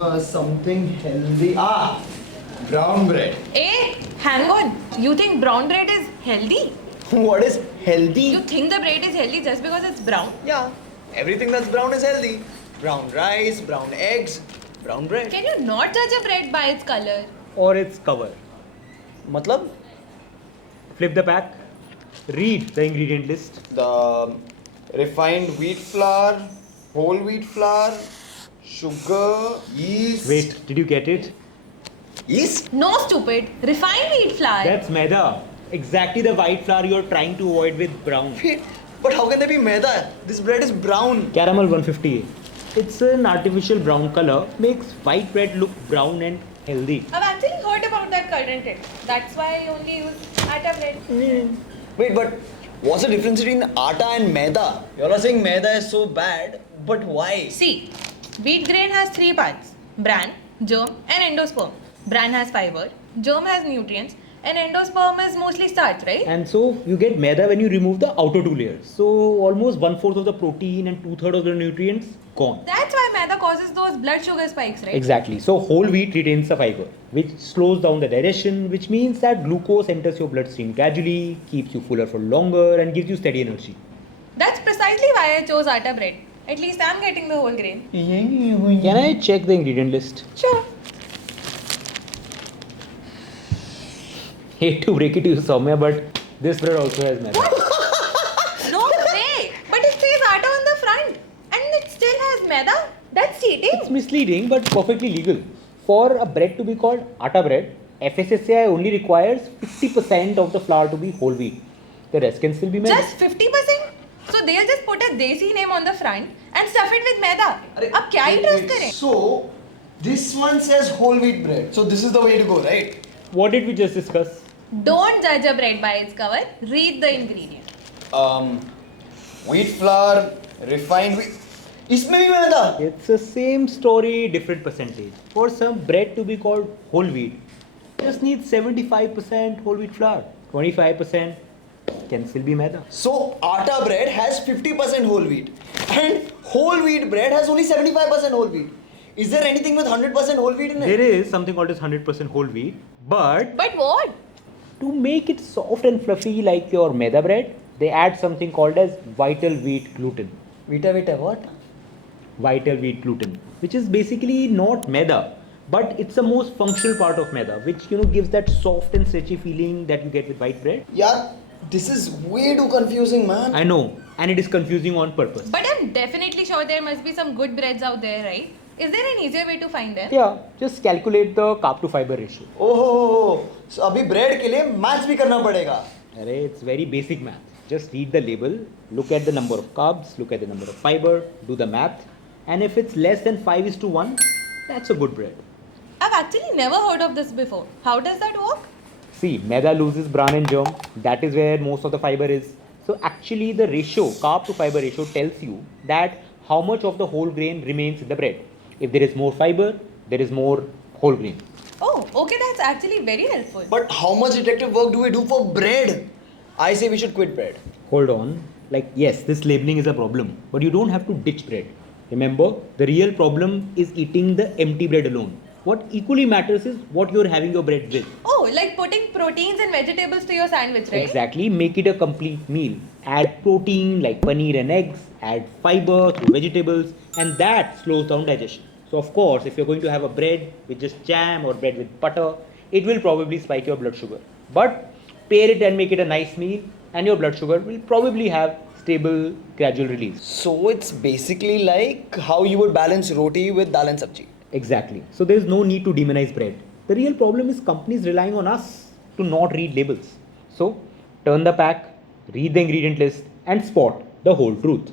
Something healthy. Brown bread. Hey, hang on. You think brown bread is healthy? What is healthy? You think the bread is healthy just because it's brown? Yeah, everything that's brown is healthy. Brown rice, brown eggs, brown bread. Can you not judge a bread by its color? Or its cover. Matlab? Flip the pack. Read the ingredient list. The refined wheat flour, whole wheat flour, sugar, yeast. Wait, did you get it? Yeast? No, stupid. Refined wheat flour. That's maida. Exactly the white flour you're trying to avoid with brown. Wait, but how can there be maida? This bread is brown. Caramel 150. It's an artificial brown color. Makes white bread look brown and healthy. I've actually heard about that current tip. That's why I only use atta bread. Wait, but what's the difference between atta and maida? You all are saying maida is so bad, but why? See, wheat grain has three parts: bran, germ, and endosperm. Bran has fiber, germ has nutrients, and endosperm is mostly starch, right? And so you get maida when you remove the outer two layers. So almost 1/4 of the protein and 2/3 of the nutrients gone. That's why maida causes those blood sugar spikes, right? Exactly. So whole wheat retains the fiber, which slows down the digestion, which means that glucose enters your bloodstream gradually, keeps you fuller for longer, and gives you steady energy. That's precisely why I chose atta bread. At least I'm getting the whole grain. Can I check the ingredient list? Sure. Hate to break it to you, Soumya, but this bread also has maida. No way! But it says atta on the front and it still has maida? That's cheating. It's misleading but perfectly legal. For a bread to be called atta bread, FSSAI only requires 50% of the flour to be whole wheat. The rest can still be maida. Just 50%? So they'll just put a desi name on the front and stuff it with maida. अब क्या ही trust करें? So, this one says whole wheat bread. So this is the way to go, right? What did we just discuss? Don't judge a bread by its cover. Read the ingredient. Wheat flour, refined wheat. इसमें भी मैदा? It's the same story, different percentage. For some bread to be called whole wheat, just needs 75% whole wheat flour. 25% can still be maida. So atta bread has 50% whole wheat, and whole wheat bread has only 75% whole wheat. Is there anything with 100% whole wheat in it? There is something called as 100% whole wheat, but But what? to make it soft and fluffy like your maida bread, they add something called as vital wheat gluten. Vita, what? Vital wheat gluten, which is basically not maida, but it's the most functional part of maida, which gives that soft and stretchy feeling that you get with white bread. Yeah, this is way too confusing, man. I know, and it is confusing on purpose. But I'm definitely sure there must be some good breads out there, right? Is there an easier way to find them? Yeah, just calculate the carb to fiber ratio. Oh, so अभी bread के लिए maths भी करना पड़ेगा. Arey, it's very basic math. Just read the label, look at the number of carbs, look at the number of fiber, do the math, and if it's less than 5:1, that's a good bread. I've actually never heard of this before. How does that work? See, maida loses bran and germ. That is where most of the fiber is. So actually the ratio, carb to fiber ratio tells you that how much of the whole grain remains in the bread. If there is more fiber, there is more whole grain. Oh, okay, that's actually very helpful. But how much detective work do we do for bread? I say we should quit bread. Hold on. Yes, this labeling is a problem, but you don't have to ditch bread. Remember, the real problem is eating the empty bread alone. What equally matters is what you're having your bread with. Oh, like putting proteins and vegetables to your sandwich, right? Exactly, make it a complete meal. Add protein like paneer and eggs, add fiber through vegetables, and that slows down digestion. So of course, if you're going to have a bread with just jam or bread with butter, it will probably spike your blood sugar. But pair it and make it a nice meal, and your blood sugar will probably have stable, gradual release. So it's basically like how you would balance roti with dal and sabji. Exactly. So there is no need to demonize bread. The real problem is companies relying on us to not read labels. So turn the pack, read the ingredient list, and spot the whole truth.